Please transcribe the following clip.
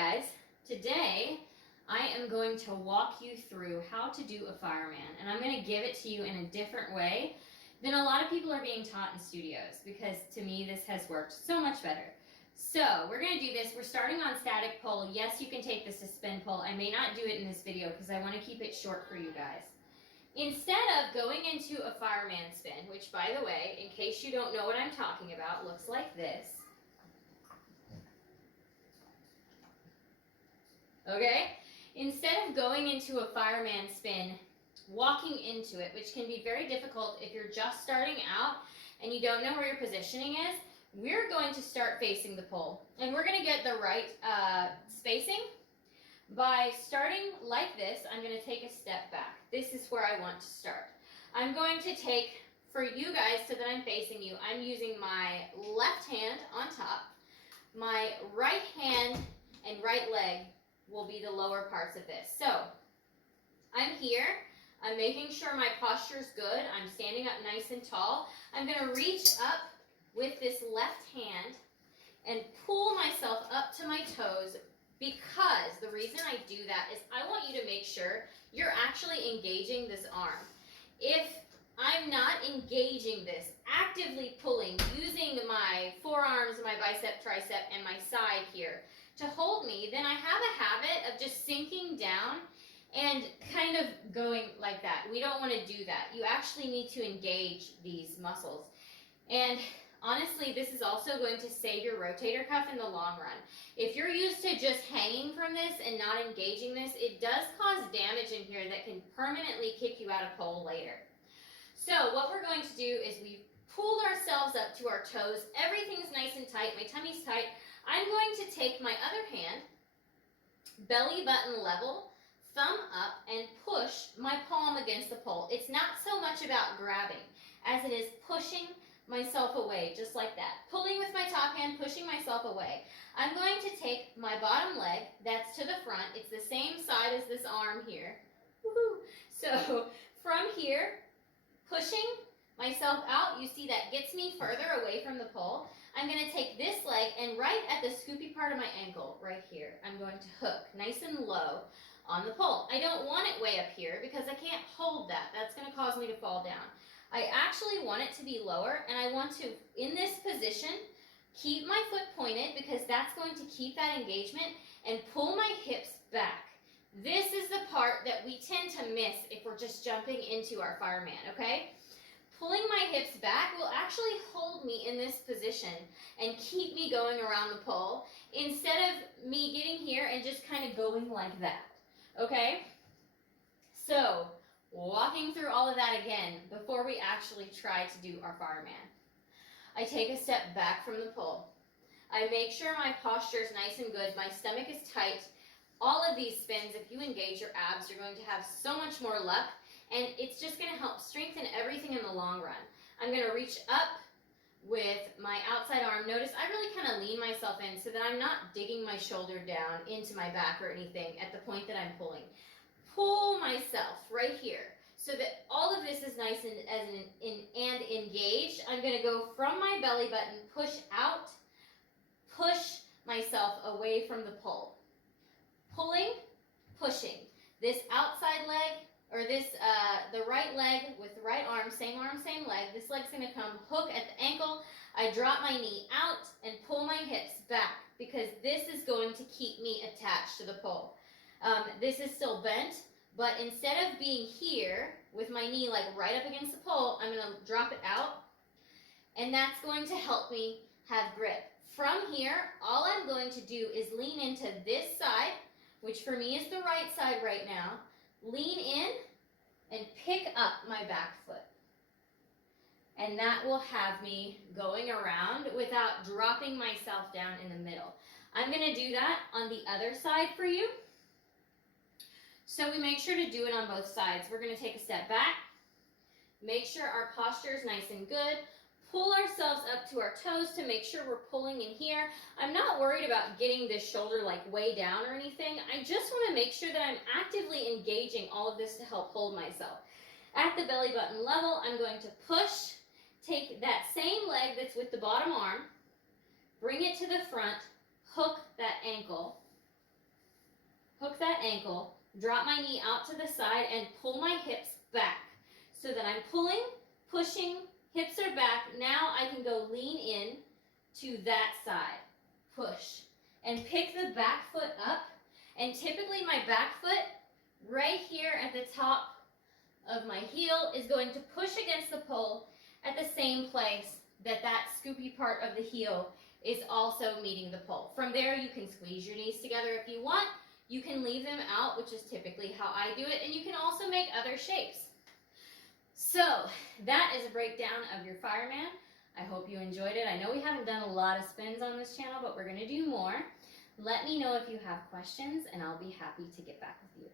guys, today I am going to walk you through how to do a fireman, and I'm going to give it to you in a different way than a lot of people are being taught in studios, because to me this has worked so much better. So we're going to do this. We're starting on static pole. Yes, you can take this to spin pole. I may not do it in this video because I want to keep it short for you guys. Instead of going into a fireman spin, which by the way, in case you don't know what I'm talking about, looks like this. Okay? Instead of going into a fireman spin, walking into it, which can be very difficult if you're just starting out and you don't know where your positioning is, we're going to start facing the pole. And we're going to get the right spacing. By starting like this, I'm going to take a step back. This is where I want to start. I'm going to take, for you guys so that I'm facing you, I'm using my left hand on top. My right hand and right leg will be the lower parts of this. So I'm here. I'm making sure my posture is good. I'm standing up nice and tall. I'm going to reach up with this left hand and pull myself up to my toes, because the reason I do that is I want you to make sure you're actually engaging this arm. If I'm not engaging this, actively pulling, using my forearms, my bicep, tricep, and my side here to hold me, then I have a habit of just sinking down and kind of going like that. We don't want to do that. You actually need to engage these muscles. And honestly, this is also going to save your rotator cuff in the long run. If you're used to just hanging from this and not engaging this, it does cause damage in here that can permanently kick you out of pole later. So what we're going to do is we've pulled ourselves up to our toes. Everything's nice and tight. My tummy's tight. I'm going to take my other hand, belly button level, thumb up, and push my palm against the pole. It's not so much about grabbing as it is pushing myself away, just like that. Pulling with my top hand, pushing myself away. I'm going to take my bottom leg, that's to the front. It's the same side as this arm here. Woohoo! So from here, pushing myself out, you see that gets me further away from the pole. I'm going to take this leg and right at the scoopy part of my ankle, right here, I'm going to hook nice and low on the pole. I don't want it way up here because I can't hold that. That's going to cause me to fall down. I actually want it to be lower, and I want to, in this position, keep my foot pointed because that's going to keep that engagement, and pull my hips back. This is the part that we tend to miss if we're just jumping into our fireman, okay? Pulling my hips back will actually hold me in this position and keep me going around the pole instead of me getting here and just kind of going like that, okay? So, walking through all of that again before we actually try to do our fireman. I take a step back from the pole. I make sure my posture is nice and good. My stomach is tight. All of these spins, if you engage your abs, you're going to have so much more luck, and it's just going to help strengthen everything in the long run. I'm going to reach up with my outside arm. Notice I really kind of lean myself in so that I'm not digging my shoulder down into my back or anything at the point that I'm pulling. Pull myself right here so that all of this is nice and engaged. I'm going to go from my belly button, push out, push myself away from the pole. Pulling, pushing. This outside leg, or this, the right leg with the right arm, same leg. This leg's going to come hook at the ankle. I drop my knee out and pull my hips back because this is going to keep me attached to the pole. This is still bent, but instead of being here with my knee like right up against the pole, I'm going to drop it out, and that's going to help me have grip. From here, all I'm going to do is lean into this side, which for me is the right side right now, lean in and pick up my back foot. And that will have me going around without dropping myself down in the middle. I'm going to do that on the other side for you. So we make sure to do it on both sides. We're going to take a step back, make sure our posture is nice and good, pull ourselves up to our toes to make sure we're pulling in here. I'm not worried about getting this shoulder like way down or anything. I just want to make sure that I'm actively engaging all of this to help hold myself. At the belly button level, I'm going to push, take that same leg that's with the bottom arm, bring it to the front, hook that ankle, hook that ankle, drop my knee out to the side, and pull my hips back. So that I'm pulling, pushing, hips are back. Now I can go lean in to that side. Push. And pick the back foot up. And typically my back foot right here at the top of my heel is going to push against the pole at the same place that that scoopy part of the heel is also meeting the pole. From there, you can squeeze your knees together if you want. You can leave them out, which is typically how I do it, and you can also make other shapes. So that is a breakdown of your Fireman. I hope you enjoyed it. I know we haven't done a lot of spins on this channel, but we're going to do more. Let me know if you have questions, and I'll be happy to get back with you.